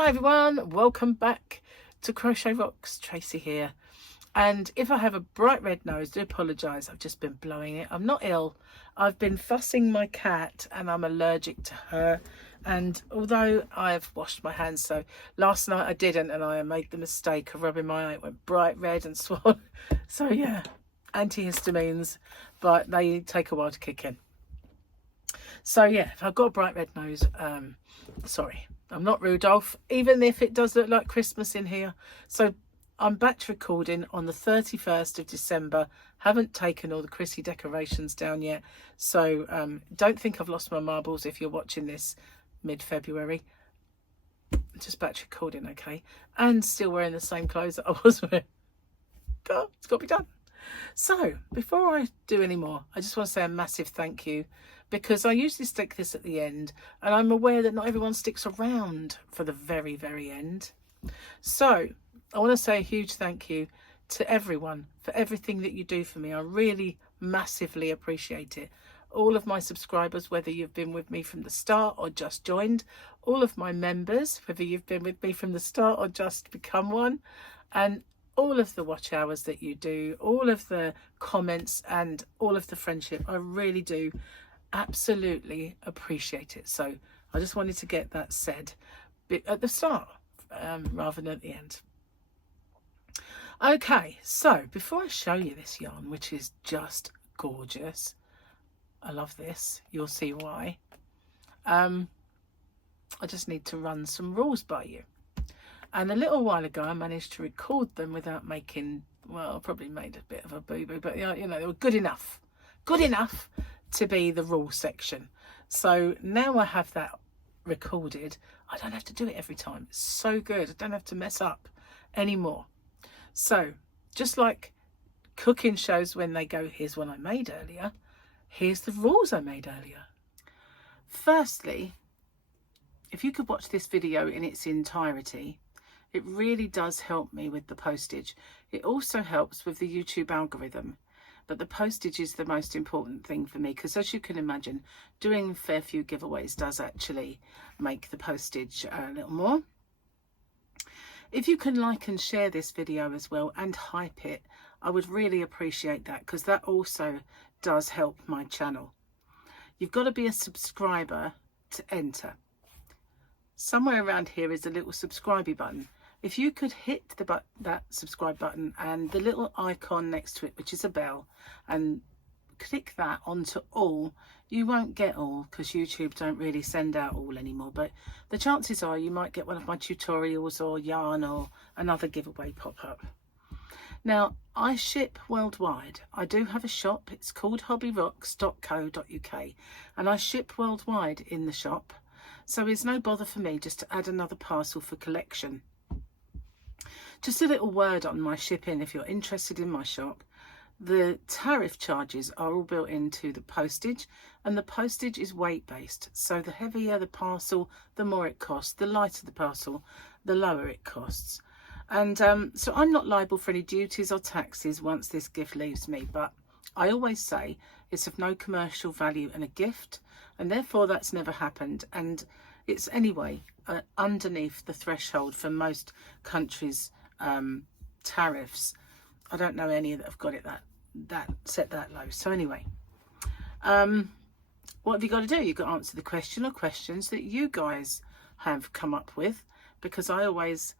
Hi everyone, welcome back to Crochet Rocks. Tracy here. And if I have a bright red nose, do apologise, I've just been blowing it. I'm not ill, I've been fussing my cat and I'm allergic to her. And although I've washed my hands, so last night I didn't, and I made the mistake of rubbing my eye, it went bright red and swollen. So yeah, antihistamines, but they take a while to kick in. So yeah, if I've got a bright red nose, sorry, I'm not Rudolph, even if it does look like Christmas in here. So I'm batch recording on the 31st of December. Haven't taken all the Chrissy decorations down yet. So don't think I've lost my marbles if you're watching this mid-February. Just batch recording, okay? And still wearing the same clothes that I was wearing. God, it's got to be done. So before I do any more, I just want to say a massive thank you, because I usually stick this at the end, and I'm aware that not everyone sticks around for the very, very end. So I want to say a huge thank you to everyone for everything that you do for me. I really massively appreciate it. All of my subscribers, whether you've been with me from the start or just joined, all of my members, whether you've been with me from the start or just become one, and all of the watch hours that you do, all of the comments and all of the friendship. I really do absolutely appreciate it. So I just wanted to get that said at the start rather than at the end. Okay, so before I show you this yarn, which is just gorgeous, I love this, you'll see why, I just need to run some rules by you. And a little while ago I managed to record them without making, well, I probably made a bit of a boo-boo, but you know, they were good enough to be the rule section. So now I have that recorded, I don't have to do it every time. It's so good, I don't have to mess up anymore. So just like cooking shows, when they go, here's one I made earlier, here's the rules I made earlier. Firstly, if you could watch this video in its entirety, it really does help me with the postage. It also helps with the YouTube algorithm, but the postage is the most important thing for me, because as you can imagine, doing a fair few giveaways does actually make the postage a little more. If you can like and share this video as well and hype it, I would really appreciate that, because that also does help my channel. You've got to be a subscriber to enter. Somewhere around here is a little subscribe button. If you could hit that subscribe button and the little icon next to it, which is a bell, and click that onto all, you won't get all because YouTube don't really send out all anymore, but the chances are you might get one of my tutorials or yarn or another giveaway pop up. Now, I ship worldwide. I do have a shop. It's called hobbyrocks.co.uk, and I ship worldwide in the shop. So it's no bother for me just to add another parcel for collection. Just a little word on my shipping if you're interested in my shop. The tariff charges are all built into the postage, and the postage is weight based. So the heavier the parcel, the more it costs. The lighter the parcel, the lower it costs. And so I'm not liable for any duties or taxes once this gift leaves me, but I always say it's of no commercial value and a gift, and therefore that's never happened, and it's anyway underneath the threshold for most countries' tariffs. I don't know any that have got it that set that low. So anyway, what have you got to do? You've got to answer the question or questions that you guys have come up with, because I always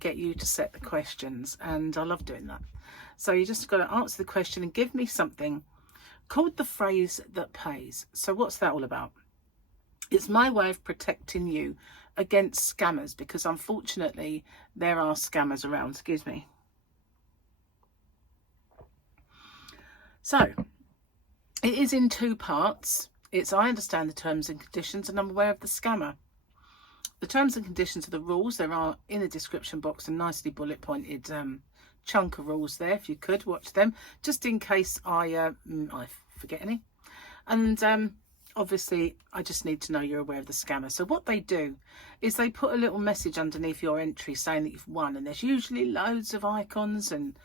get you to set the questions, and I love doing that. So you just got to answer the question and give me something called the phrase that pays. So what's that all about? It's my way of protecting you against scammers, because unfortunately there are scammers around. Excuse me. So it is in two parts. It's I understand the terms and conditions, and I'm aware of the scammer. The terms and conditions are the rules. There are in the description box a nicely bullet pointed chunk of rules there. If you could watch them, just in case I forget any. And obviously I just need to know you're aware of the scammer. So what they do is they put a little message underneath your entry saying that you've won, and there's usually loads of icons and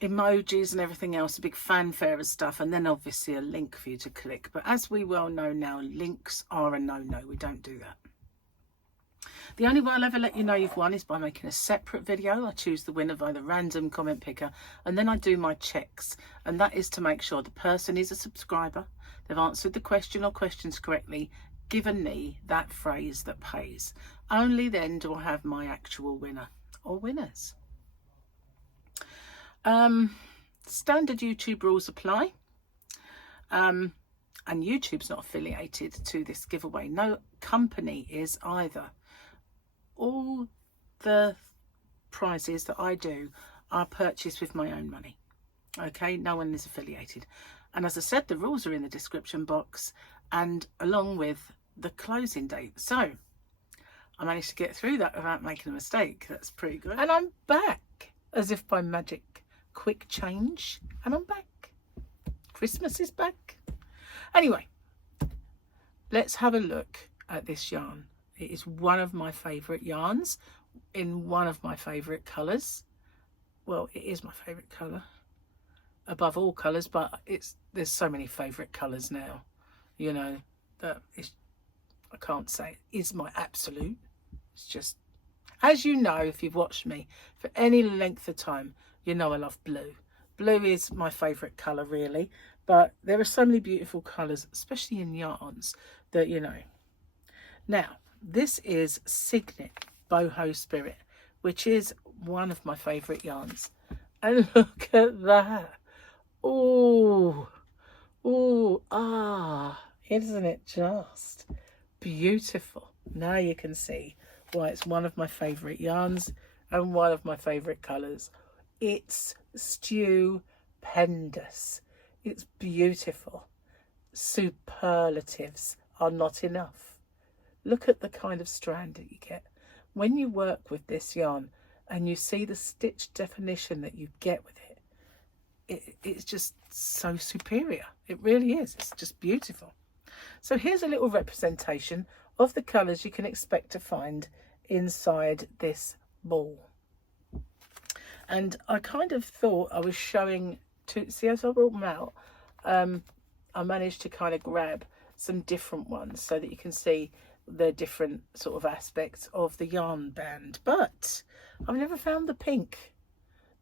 emojis and everything else, a big fanfare of stuff, and then obviously a link for you to click. But as we well know now, links are a no-no. We don't do that. The only way I'll ever let you know you've won is by making a separate video. I choose the winner by the random comment picker, and then I do my checks, and that is to make sure the person is a subscriber, they've answered the question or questions correctly, given me that phrase that pays. Only then do I have my actual winner or winners. Standard YouTube rules apply. And YouTube's not affiliated to this giveaway. No company is either. All the prizes that I do are purchased with my own money. Okay, no one is affiliated. And as I said, the rules are in the description box and along with the closing date. So I managed to get through that without making a mistake. That's pretty good. And I'm back as if by magic. Quick change and I'm back. Christmas is back. Anyway, let's have a look at this yarn. It is one of my favourite yarns in one of my favourite colours. Well, it is my favourite colour above all colours, but there's so many favourite colours now, you know, that I can't say it is my absolute. It's just, as you know, if you've watched me for any length of time, you know I love blue. Blue is my favourite colour, really. But there are so many beautiful colours, especially in yarns, that, you know. Now, this is Cygnet Boho Spirit, which is one of my favourite yarns. And look at that. Oh, isn't it just beautiful? Now you can see why it's one of my favourite yarns and one of my favourite colours. It's stupendous. It's beautiful. Superlatives are not enough. Look at the kind of strand that you get. When you work with this yarn and you see the stitch definition that you get with it, it's just so superior. It really is. It's just beautiful. So here's a little representation of the colours you can expect to find inside this ball. And I kind of thought I was showing, see as I brought them out, I managed to kind of grab some different ones so that you can see the different sort of aspects of the yarn band. But I've never found the pink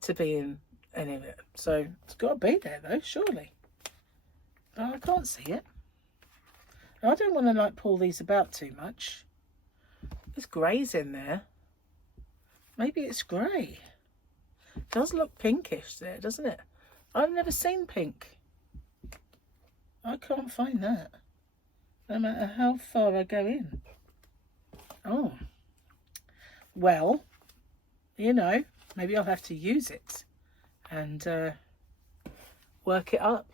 to be in any of it. So it's got to be there though, surely. But I can't see it. I don't want to like pull these about too much. There's greys in there. Maybe it's grey. It does look pinkish there, doesn't it? I've never seen pink. I can't find that. No matter how far I go in. Oh. Well, you know, maybe I'll have to use it and work it up.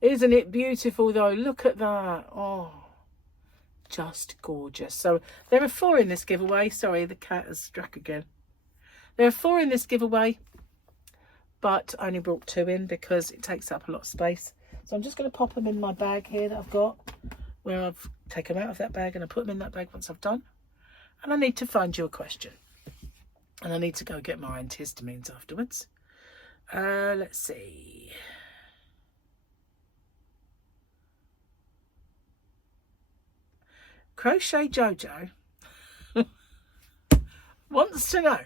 Isn't it beautiful though? Look at that. Oh, just gorgeous. So there are 4 in this giveaway. Sorry, the cat has struck again. There are 4 in this giveaway, but I only brought 2 in because it takes up a lot of space. So I'm just going to pop them in my bag here that I've got, where I've taken them out of that bag, and I put them in that bag once I've done. And I need to find you a question. And I need to go get my antihistamines afterwards. Let's see. Crochet Jojo wants to know,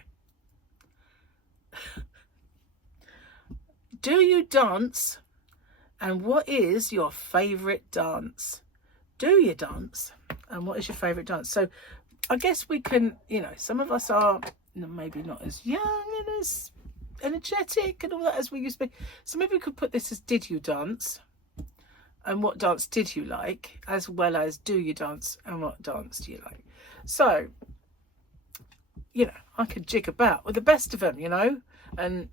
do you dance, and what is your favourite dance? Do you dance, and what is your favourite dance? So I guess we can, you know, some of us are maybe not as young and as energetic and all that as we used to be. So maybe we could put this as did you dance, and what dance did you like, as well as do you dance and what dance do you like. So, you know, I could jig about with the best of them, you know, and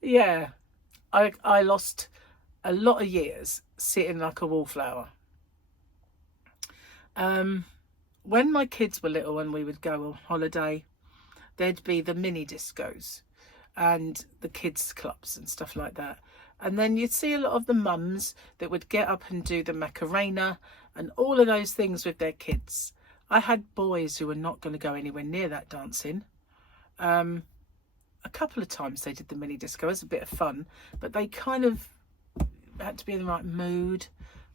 yeah, I lost a lot of years sitting like a wallflower. When my kids were little and we would go on holiday, there'd be the mini discos and the kids clubs and stuff like that, and then you'd see a lot of the mums that would get up and do the Macarena and all of those things with their kids. I had boys who were not going to go anywhere near that dancing. A couple of times they did the mini disco as a bit of fun, but they kind of had to be in the right mood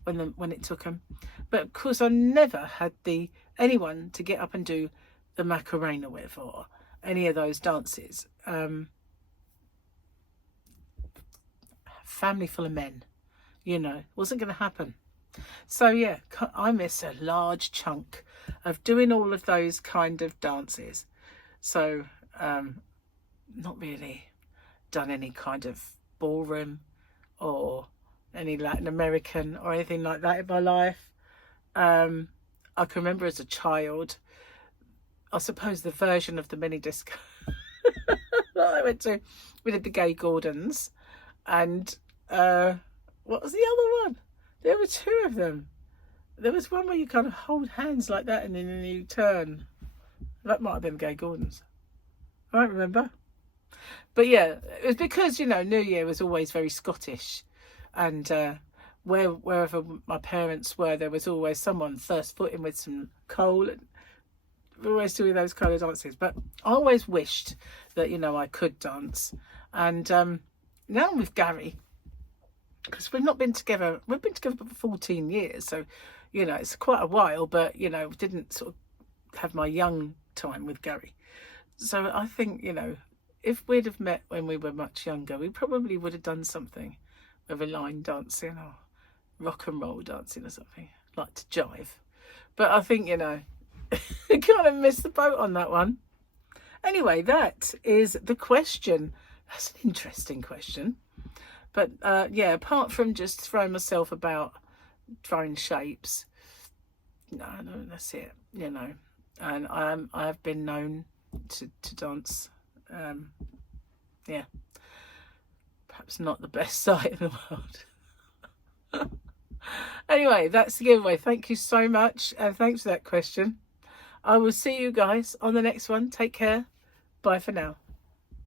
when it took them. But of course, I never had anyone to get up and do the Macarena with or any of those dances. Family full of men, you know, wasn't going to happen. So yeah, I miss a large chunk of doing all of those kind of dances. So not really done any kind of ballroom or any Latin American or anything like that in my life. I can remember as a child, I suppose the version of the mini disco that I went to, we did the Gay Gordons, and what was the other one? There were two of them. There was one where you kind of hold hands like that and then you turn. That might have been Gay Gordons. I don't remember. But yeah, it was because, you know, New Year was always very Scottish. And wherever my parents were, there was always someone first footing with some coal. And we were always doing those kind of dances. But I always wished that, you know, I could dance. And now I'm with Gary, because we've not been together. We've been together for 14 years. So, you know, it's quite a while. But, you know, didn't sort of have my young time with Gary. So I think, you know, if we'd have met when we were much younger, we probably would have done something with a line dancing or rock and roll dancing or something, like to jive. But I think, you know, I kind of missed the boat on that one. Anyway, that is the question. That's an interesting question. But yeah, apart from just throwing myself about, throwing shapes, no, that's it, you know. And I have been known to dance. Yeah, perhaps not the best sight in the world. Anyway, that's the giveaway. Thank you so much, and thanks for that question. I will see you guys on the next one. Take care. Bye for now.